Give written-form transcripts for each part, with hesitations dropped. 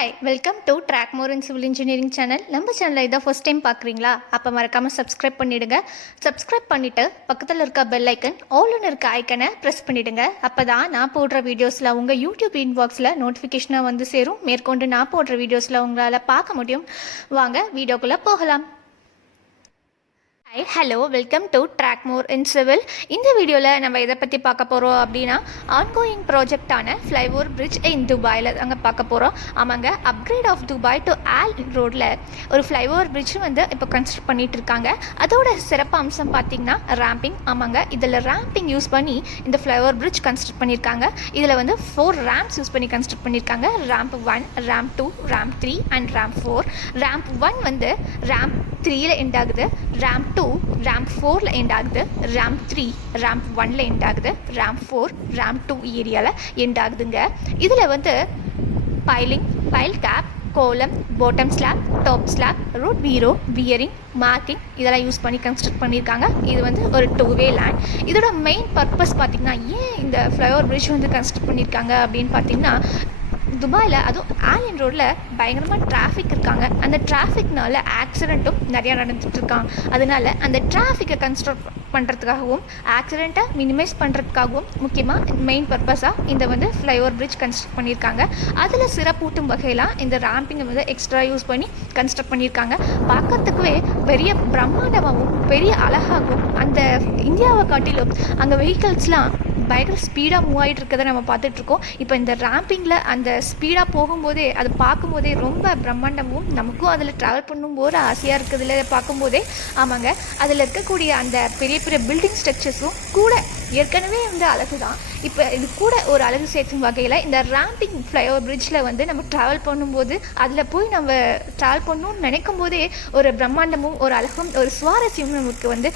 Hi welcome to track more in civil engineering channel. நம்ம சேனலை இதான் ஃபர்ஸ்ட் டைம் பார்க்குறீங்களா? அப்போ மறக்காமல் சப்ஸ்கிரைப் பண்ணிவிடுங்க. சப்ஸ்கிரைப் பண்ணிவிட்டு பக்கத்தில் இருக்க பெல் ஐக்கன் ஆல்னு இருக்க ஐக்கனை ப்ரெஸ் பண்ணிவிடுங்க. அப்போ தான் நான் போடுற வீடியோஸில் உங்கள் யூடியூப் இன்பாக்ஸில் நோட்டிஃபிகேஷனாக வந்து சேரும். மேற்கொண்டு நான் போடுற வீடியோஸில் உங்களால் பார்க்க முடியும். வாங்க வீடியோக்குள்ளே போகலாம். Hi hello welcome to track more in civil. இந்த வீடியோவில் நம்ம எதை பற்றி பார்க்க போகிறோம் அப்படின்னா ஆன்கோயிங் ப்ராஜெக்டான ஃப்ளைஓவர் பிரிட்ஜ் இன் துபாயில் அங்கே பார்க்க போகிறோம். ஆமாங்க, upgrade of Dubai to all ரோடில் ஒரு ஃப்ளைஓவர் பிரிட்ஜ் வந்து இப்போ கன்ஸ்ட்ரக்ட் பண்ணிகிட்டு இருக்காங்க. அதோட சிறப்பு அம்சம் பார்த்திங்கன்னா ரேம்பிங். ஆமாங்க, இதில் ரேம்பிங் யூஸ் பண்ணி இந்த ஃப்ளைஓவர் பிரிட்ஜ் கன்ஸ்ட்ரக்ட் பண்ணியிருக்காங்க. இதில் வந்து 4 ரேம்ப்ஸ் யூஸ் பண்ணி கன்ஸ்ட்ரக்ட் பண்ணியிருக்காங்க. Ramp 1, ramp 2, ramp 3 and ramp 4. Ramp 1 வந்து ரேம்ப் 3ல எண்ட் ஆகுது, ரேம்ப் 2 ரேம்ப் 4ல எண்ட் ஆகுது, ரேம்ப் 3 ரேம்ப் 1ல எண்ட் ஆகுது, ரேம்ப் 4 ரேம்ப் 2 ஏரியாவில் எண்ட் ஆகுதுங்க. இதில் வந்து pile cap, column, bottom slab, top slab, road வீரோ, வியரிங், மார்க்கிங் இதெல்லாம் யூஸ் பண்ணி கன்ஸ்ட்ரக்ட் பண்ணியிருக்காங்க. இது வந்து ஒரு 2-வே லேண்ட். இதோட மெயின் பர்பஸ் பார்த்திங்கன்னா, ஏன் இந்த ஃப்ளைஓவர் பிரிட்ஜ் வந்து கன்ஸ்ட்ரக்ட் பண்ணியிருக்காங்க அப்படின்னு பார்த்திங்கன்னா, துபாயில் அதுவும் ஆலியன் ரோடில் பயங்கரமாக டிராஃபிக் இருக்காங்க. அந்த டிராஃபிக்னால ஆக்சிடெண்ட்டும் நிறையா நடந்துகிட்ருக்காங்க. அதனால் அந்த டிராஃபிக்கை கன்ஸ்ட்ரக்ட் பண்ணுறதுக்காகவும் ஆக்சிடெண்ட்டை மினிமைஸ் பண்ணுறதுக்காகவும் முக்கியமாக மெயின் பர்பஸாக இந்த வந்து ஃப்ளைஓவர் பிரிட்ஜ் கன்ஸ்ட்ரக்ட் பண்ணியிருக்காங்க. அதில் சிறப்பூட்டும் வகையெல்லாம் இந்த ரேம்பிங்கை வந்து எக்ஸ்ட்ரா யூஸ் பண்ணி கன்ஸ்ட்ரக்ட் பண்ணியிருக்காங்க. பார்க்கறதுக்குவே பெரிய பிரம்மாண்டமாகவும் பெரிய அழகாகவும், அந்த இந்தியாவை காட்டிலும் அங்கே வெஹிக்கல்ஸ்லாம் பயங்கர ஸ்பீடாக மூவ் ஆகிட்டு இருக்கிறத நம்ம பார்த்துட்ருக்கோம். இப்போ இந்த ரேம்பிங்கில் அந்த ஸ்பீடாக போகும்போதே அதை பார்க்கும்போதே ரொம்ப பிரம்மாண்டமும், நமக்கும் அதில் ட்ராவல் பண்ணும்போது ஆசையாக இருக்குதுல பார்க்கும்போதே. ஆமாங்க, அதில் இருக்கக்கூடிய அந்த பெரிய பெரிய பில்டிங் ஸ்ட்ரக்சர்ஸும் கூட ஏற்கனவே வந்து அழகு தான். இப்போ இது கூட ஒரு அழகு சேர்க்கும் வகையில் இந்த ரேம்பிங் ஃப்ளைஓவர் பிரிட்ஜில் வந்து நம்ம ட்ராவல் பண்ணும்போது அதில் போய் நம்ம ட்ராவல் பண்ணணும்னு நினைக்கும் போதே ஒரு பிரம்மாண்டமும் ஒரு அழகும் ஒரு சுவாரஸ்யமும் நமக்கு வந்து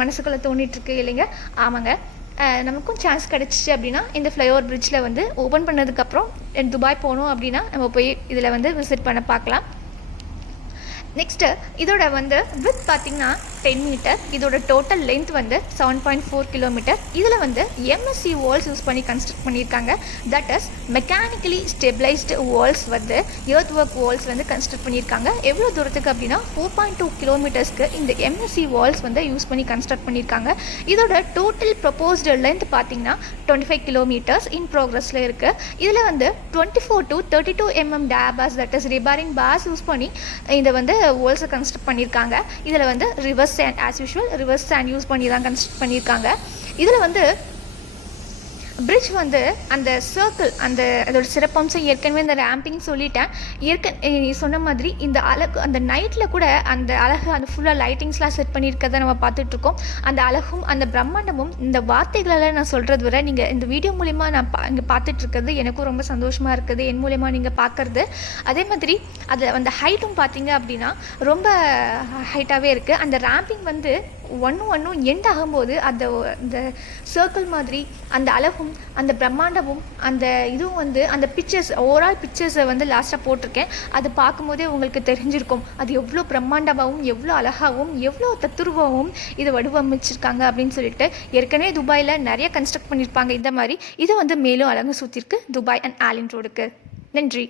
மனசுக்குள்ளே தோணிகிட்ருக்கு இல்லைங்க? ஆமாங்க, நமக்கும் சான்ஸ் கிடச்சிச்சு அப்படின்னா இந்த ஃப்ளைஓவர் பிரிட்ஜில் வந்து ஓப்பன் பண்ணதுக்கப்புறம் துபாய் போகணும் அப்படின்னா நம்ம போய் இதில் வந்து விசிட் பண்ண பார்க்கலாம். நெக்ஸ்ட்டு இதோட வந்து வித் பார்த்திங்கன்னா 10 மீட்டர். இதோட டோட்டல் லென்த் வந்து 7.4 கிலோமீட்டர். இதில் வந்து MSE வால்ஸ் யூஸ் பண்ணி கன்ஸ்ட்ரக்ட் பண்ணியிருக்காங்க. That is mechanically stabilised walls வந்து எர்த் ஒர்க் வால்ஸ் வந்து கன்ஸ்ட்ரக்ட் பண்ணியிருக்காங்க. எவ்வளோ தூரத்துக்கு அப்படின்னா 4.2 கிலோமீட்டர்ஸ்க்கு இந்த MSE வால்ஸ் வந்து யூஸ் பண்ணி கன்ஸ்ட்ரக்ட் பண்ணியிருக்காங்க. இதோட டோட்டல் ப்ரொப்போஸ்டு லென்த் பார்த்திங்கன்னா 25 கிலோமீட்டர்ஸ் இன் ப்ரோக்ரஸில் இருக்குது. இதில் வந்து 24 to 32 mm டேபாஸ், that is reinforcing bars use பண்ணி இதை வந்து வால்ஸை கன்ஸ்ட்ரக்ட் பண்ணியிருக்காங்க. இதில் வந்து rivers sand, as usual rivers sand use பண்ணி தான் கன்ஸ்ட்ரக்ட் பண்ணியிருக்காங்க. இதில் வந்து பிரிட்ஜ் வந்து அந்த சர்க்கிள், அதோட சிறப்பம்சம் ஏற்கனவே இந்த ரேம்பிங் சொல்லிட்டேன். சொன்ன மாதிரி இந்த அழகு, அந்த நைட்டில் கூட அந்த அழகு, அந்த ஃபுல்லாக லைட்டிங்ஸ்லாம் செட் பண்ணியிருக்கிறத நம்ம பார்த்துட்ருக்கோம். அந்த அழகும் அந்த பிரம்மாண்டமும் இந்த வார்த்தைகளால் நான் சொல்கிறது வரை நீங்கள் இந்த வீடியோ மூலிமா நான் இங்கே பார்த்துட்ருக்கிறது எனக்கும் ரொம்ப சந்தோஷமாக இருக்குது, என் மூலிமா நீங்கள் பார்க்குறது. அதே மாதிரி அதில் அந்த ஹைட்டும் பார்த்தீங்க அப்படின்னா ரொம்ப ஹைட்டாகவே இருக்குது. அந்த ரேம்பிங் வந்து ஒன்றும் எண்ட் ஆகும்போது அந்த சர்க்கிள் மாதிரி அந்த அழகும் அந்த பிரம்மாண்டமும் அந்த இதுவும் வந்து அந்த பிக்சர்ஸ், ஓவரால் பிக்சர்ஸை வந்து லாஸ்ட்டாக போட்டிருக்கேன். அது பார்க்கும்போதே உங்களுக்கு தெரிஞ்சிருக்கும் அது எவ்வளோ பிரம்மாண்டமாகவும் எவ்வளோ அழகாகவும் எவ்வளோ தத்துருவமாகவும் இதை வடிவமைச்சிருக்காங்க அப்படின்னு சொல்லிட்டு. ஏற்கனவே துபாயில் நிறைய கன்ஸ்ட்ரக்ட் பண்ணியிருப்பாங்க இந்த மாதிரி. இதை வந்து மேலும் அழகு சுற்றிருக்கு துபாய் அண்ட் ஆலியன் ரோடுக்கு. நன்றி.